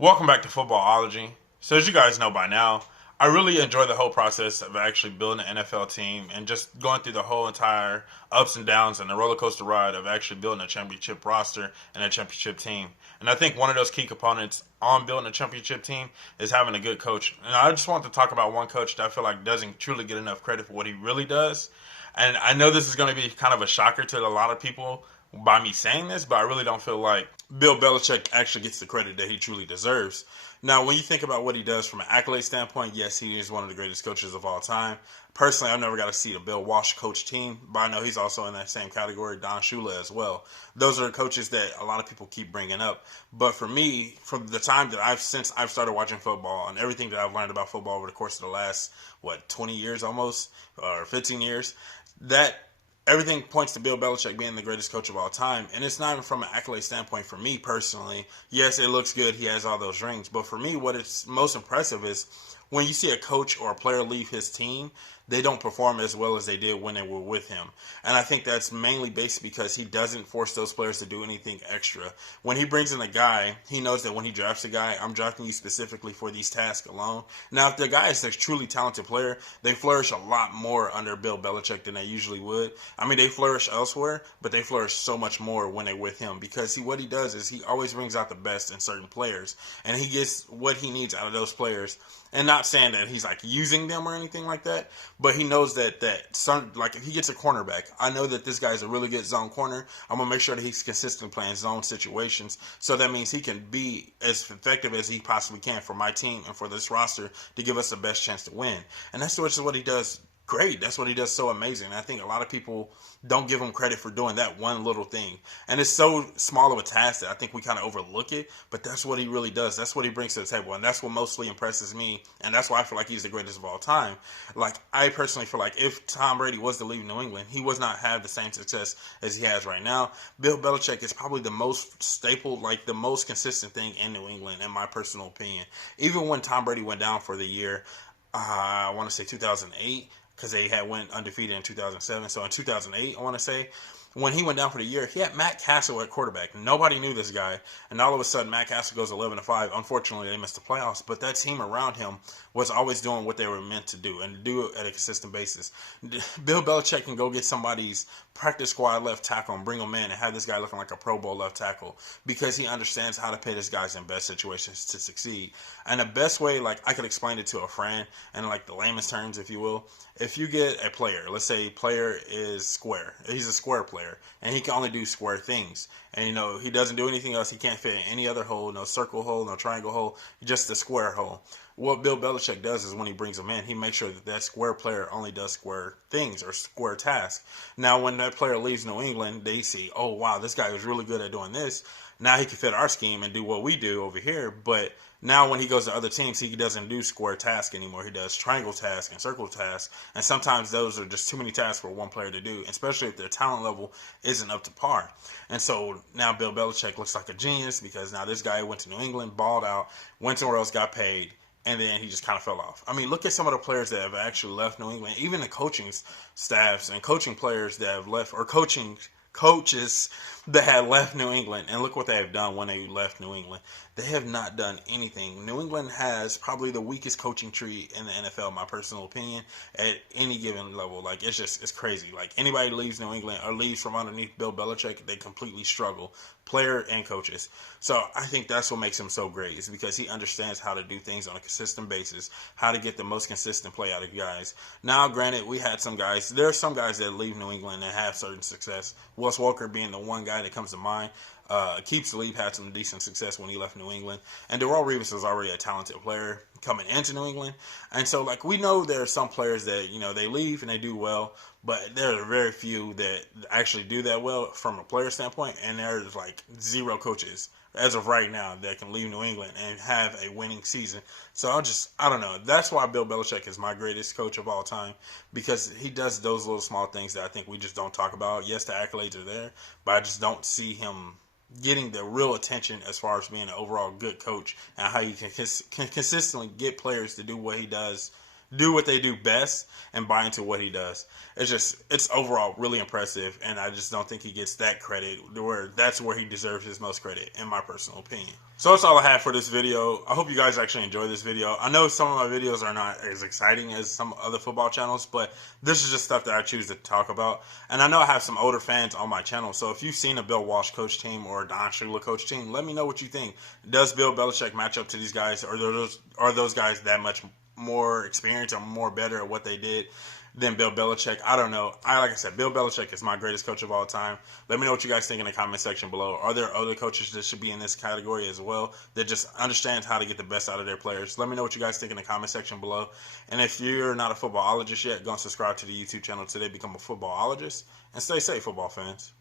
Welcome back to Footballology. So as you guys know by now, I really enjoy the whole process of actually building an NFL team and just going through the whole entire ups and downs and the roller coaster ride of actually building a championship roster and a championship team. And I think one of those key components on building a championship team is having a good coach. And I just want to talk about one coach that I feel like doesn't truly get enough credit for what he really does. And I know this is going to be kind of a shocker to a lot of people by me saying this, but I really don't feel like Bill Belichick actually gets the credit that he truly deserves. Now, when you think about what he does from an accolade standpoint, yes, he is one of the greatest coaches of all time. Personally, I've never got to see the Bill Walsh coach team, but I know he's also in that same category, Don Shula as well. Those are the coaches that a lot of people keep bringing up. But for me, from the time that since I've started watching football and everything that I've learned about football over the course of the last, 20 years almost, or 15 years, that everything points to Bill Belichick being the greatest coach of all time. And it's not even from an accolade standpoint for me personally. Yes, it looks good. He has all those rings. But for me, what is most impressive is when you see a coach or a player leave his team, they don't perform as well as they did when they were with him. And I think that's mainly based because he doesn't force those players to do anything extra. When he brings in a guy, he knows that when he drafts a guy, I'm drafting you specifically for these tasks alone. Now, if the guy is a truly talented player, they flourish a lot more under Bill Belichick than they usually would. I mean, they flourish elsewhere, but they flourish so much more when they're with him because what he does is he always brings out the best in certain players, and he gets what he needs out of those players. And not saying that he's like using them or anything like that, but he knows that like if he gets a cornerback, I know that this guy's a really good zone corner. I'm gonna make sure that he's consistently playing zone situations. So that means he can be as effective as he possibly can for my team and for this roster to give us the best chance to win. And that's what he does great. That's what he does so amazing. And I think a lot of people don't give him credit for doing that one little thing. And it's so small of a task that I think we kind of overlook it, but that's what he really does. That's what he brings to the table. And that's what mostly impresses me. And that's why I feel like he's the greatest of all time. Like, I personally feel like if Tom Brady was to leave New England, he would not have the same success as he has right now. Bill Belichick is probably the most staple, like the most consistent thing in New England, in my personal opinion. Even when Tom Brady went down for the year, I want to say 2008, because they had went undefeated in 2007. So in 2008, I want to say, when he went down for the year, he had Matt Castle at quarterback. Nobody knew this guy, and all of a sudden, Matt Castle goes 11-5. Unfortunately, they missed the playoffs, but that team around him was always doing what they were meant to do, and to do it at a consistent basis. Bill Belichick can go get somebody's practice squad left tackle and bring him in and have this guy looking like a Pro Bowl left tackle because he understands how to put his guys in best situations to succeed. And the best way, like I could explain it to a friend, and like the layman's terms, if you will, if you get a player, let's say player is square, he's a square player, and he can only do square things, and he doesn't do anything else. He can't fit in any other hole, no circle hole, no triangle hole, just a square hole. What Bill Belichick does is when he brings him in, he makes sure that square player only does square things or square tasks. Now, when that player leaves New England, they see, oh wow, this guy was really good at doing this. Now he can fit our scheme and do what we do over here, but now when he goes to other teams, he doesn't do square tasks anymore. He does triangle tasks and circle tasks, and sometimes those are just too many tasks for one player to do, especially if their talent level isn't up to par. And so now Bill Belichick looks like a genius because now this guy went to New England, balled out, went somewhere else, got paid, and then he just kind of fell off. I mean, look at some of the players that have actually left New England, even the coaching staffs and coaching players that have left, or coaching coaches that had left New England, and look what they have done when they left New England. They have not done anything. New England has probably the weakest coaching tree in the NFL, in my personal opinion, at any given level. Like, it's crazy. Like, anybody leaves New England or leaves from underneath Bill Belichick, they completely struggle, player and coaches. So I think that's what makes him so great, is because he understands how to do things on a consistent basis, how to get the most consistent play out of guys. Now, granted, there are some guys that leave New England and have certain success. Wes Welker being the one guy that comes to mind. Keeps Leaf had some decent success when he left New England, and Darrelle Revis was already a talented player coming into New England, and so like we know there are some players that they leave and they do well, but there are very few that actually do that well from a player standpoint, and there's like zero coaches as of right now that can leave New England and have a winning season. So I don't know. That's why Bill Belichick is my greatest coach of all time, because he does those little small things that I think we just don't talk about. Yes, the accolades are there, but I just don't see him getting the real attention as far as being an overall good coach and how you can consistently get players to do what he does do what they do best and buy into what he does. It's overall really impressive, and I just don't think he gets that credit. Where that's where he deserves his most credit, in my personal opinion. So that's all I have for this video. I hope you guys actually enjoy this video. I know some of my videos are not as exciting as some other football channels, but this is just stuff that I choose to talk about. And I know I have some older fans on my channel, so if you've seen a Bill Walsh coach team or a Don Shula coach team, let me know what you think. Does Bill Belichick match up to these guys, or are those guys that much more experienced or more better at what they did than Bill Belichick? I don't know. Like I said, Bill Belichick is my greatest coach of all time. Let me know what you guys think in the comment section below. Are there other coaches that should be in this category as well that just understand how to get the best out of their players? Let me know what you guys think in the comment section below. And if you're not a footballologist yet, go and subscribe to the YouTube channel today. Become a footballologist. And stay safe, football fans.